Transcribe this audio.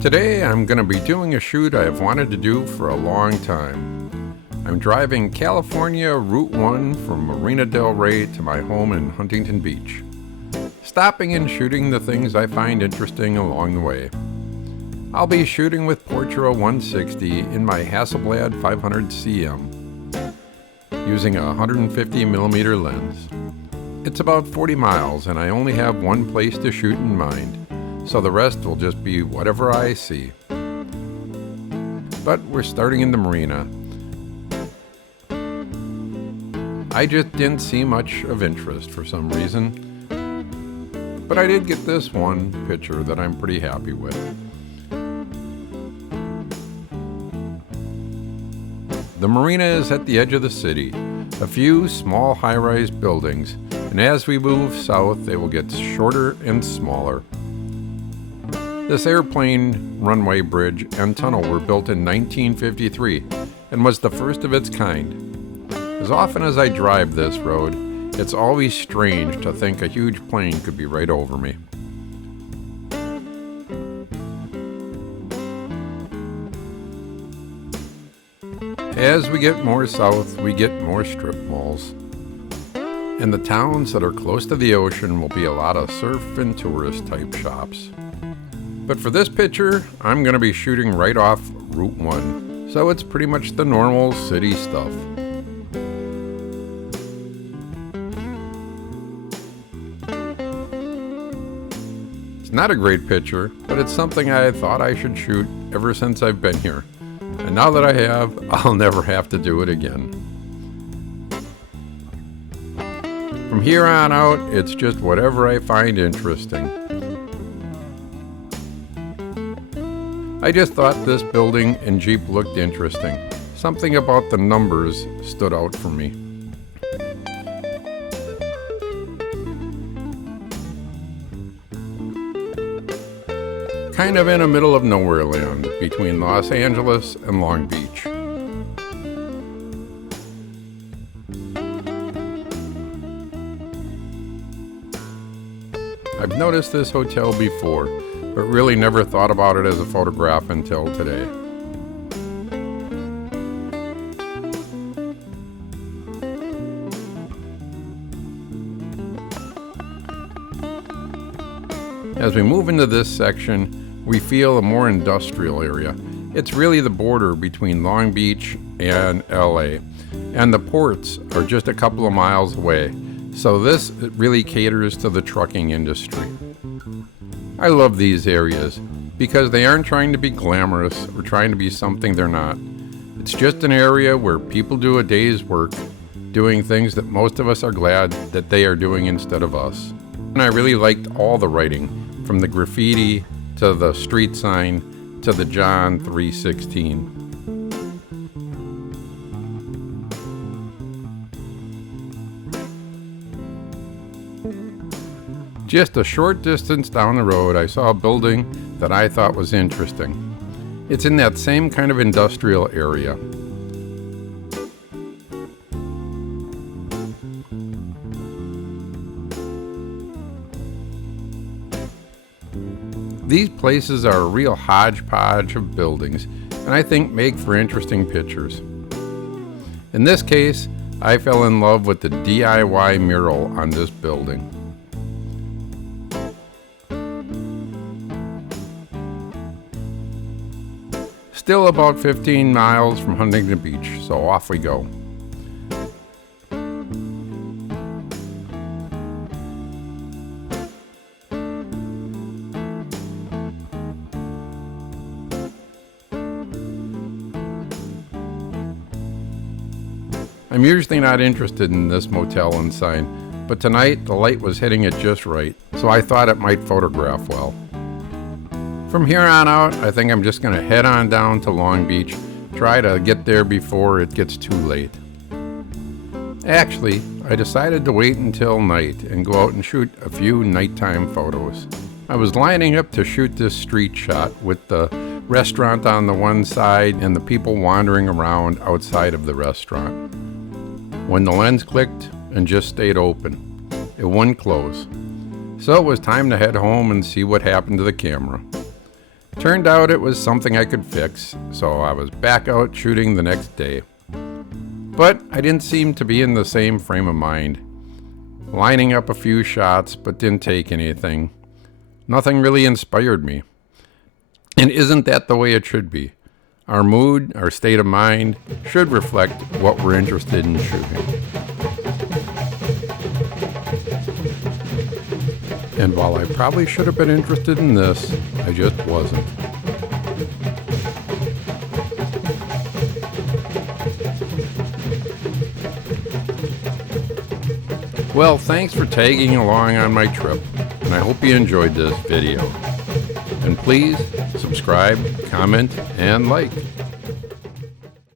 Today I'm going to be doing a shoot I've wanted to do for a long time. I'm driving California Route 1 from Marina del Rey to my home in Huntington Beach, stopping and shooting the things I find interesting along the way. I'll be shooting with Portra 160 in my Hasselblad 500 CM, using a 150mm lens. It's about 40 miles and I only have one place to shoot in mind, so the rest will just be whatever I see. But we're starting in the marina. I just didn't see much of interest for some reason, but I did get this one picture that I'm pretty happy with. The marina is at the edge of the city, a few small high-rise buildings, and as we move south they will get shorter and smaller. This airplane runway bridge and tunnel were built in 1953 and was the first of its kind. As often as I drive this road, it's always strange to think a huge plane could be right over me. As we get more south, we get more strip malls. In the towns that are close to the ocean will be a lot of surf and tourist type shops. But for this picture, I'm going to be shooting right off Route 1, so it's pretty much the normal city stuff. It's not a great picture, but it's something I thought I should shoot ever since I've been here. And now that I have, I'll never have to do it again. From here on out, it's just whatever I find interesting. I just thought this building and Jeep looked interesting. Something about the numbers stood out for me. Kind of in the middle of nowhere land between Los Angeles and Long Beach. I've noticed this hotel before, but really never thought about it as a photograph until today. As we move into this section, we feel a more industrial area. It's really the border between Long Beach and LA, and the ports are just a couple of miles away, so this really caters to the trucking industry. I love these areas because they aren't trying to be glamorous or trying to be something they're not. It's just an area where people do a day's work doing things that most of us are glad that they are doing instead of us. And I really liked all the writing, from the graffiti to the street sign to the John 3:16. Just a short distance down the road, I saw a building that I thought was interesting. It's in that same kind of industrial area. These places are a real hodgepodge of buildings, and I think make for interesting pictures. In this case, I fell in love with the DIY mural on this building. Still about 15 miles from Huntington Beach, so off we go. I'm usually not interested in this motel and sign, but tonight the light was hitting it just right, so I thought it might photograph well. From here on out, I think I'm just going to head on down to Long Beach, try to get there before it gets too late. Actually, I decided to wait until night and go out and shoot a few nighttime photos. I was lining up to shoot this street shot with the restaurant on the one side and the people wandering around outside of the restaurant, when the lens clicked and just stayed open. It wouldn't close. So it was time to head home and see what happened to the camera. Turned out it was something I could fix, so I was back out shooting the next day. But I didn't seem to be in the same frame of mind. Lining up a few shots, but didn't take anything. Nothing really inspired me. And isn't that the way it should be? Our mood, our state of mind, should reflect what we're interested in shooting. And while I probably should have been interested in this, I just wasn't. Well, thanks for tagging along on my trip, and I hope you enjoyed this video. And please subscribe, comment, and like.